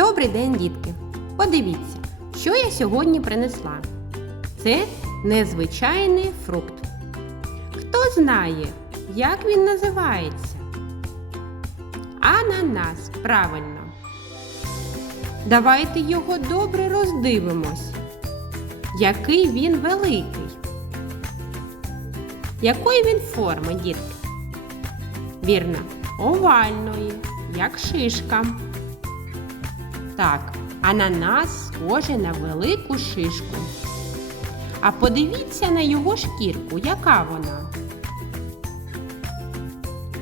Добрий день, дітки! Подивіться, що я сьогодні принесла. Це незвичайний фрукт. Хто знає, як він називається? Ананас, правильно. Давайте його добре роздивимось. Який він великий. Якої він форми, дітки? Вірно, овальної, як шишка. Так, ананас схожий на велику шишку. А подивіться на його шкірку, яка вона?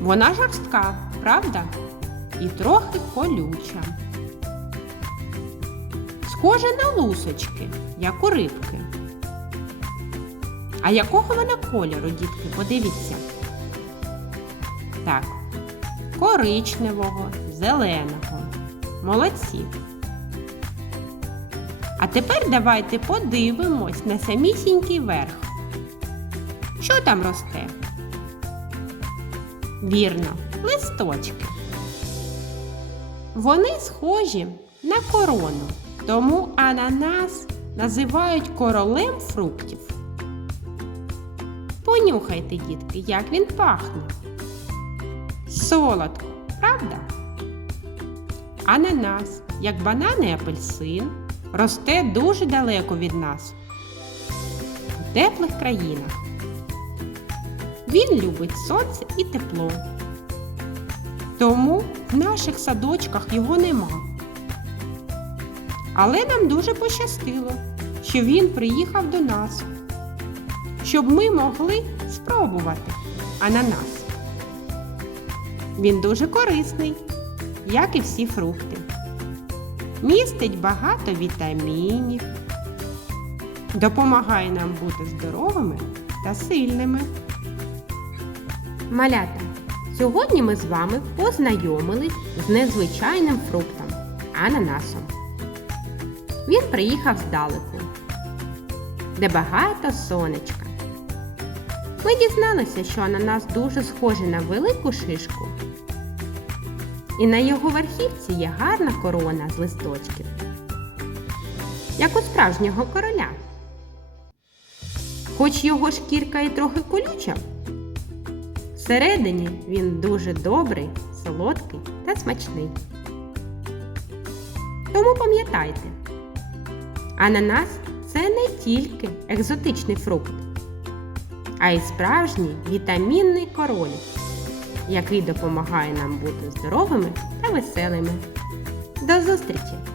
Вона жорстка, правда? І трохи колюча. Схожа на лусочки, як у рибки. А якого вона кольору, дітки, подивіться. Так, коричневого, зеленого. Молодці. А тепер давайте подивимось на самісінький верх. Що там росте? Вірно, листочки. Вони схожі на корону, тому ананас називають королем фруктів. Понюхайте, дітки, як він пахне. Солодко, правда? Ананас, як банан і апельсин, росте дуже далеко від нас, у теплих країнах. Він любить сонце і тепло. Тому в наших садочках його нема. Але нам дуже пощастило, що він приїхав до нас, щоб ми могли спробувати ананас. Він дуже корисний, як і всі фрукти. Містить багато вітамінів, допомагає нам бути здоровими та сильними. Малята, сьогодні ми з вами познайомились з незвичайним фруктом ананасом. Він приїхав здалеку, де багато сонечка. Ми дізналися, що ананас дуже схожий на велику шишку. І на його верхівці є гарна корона з листочків, як у справжнього короля. Хоч його шкірка і трохи колюча, всередині він дуже добрий, солодкий та смачний. Тому пам'ятайте, ананас це не тільки екзотичний фрукт, а й справжній вітамінний король який допомагає нам бути здоровими та веселими. До зустрічі!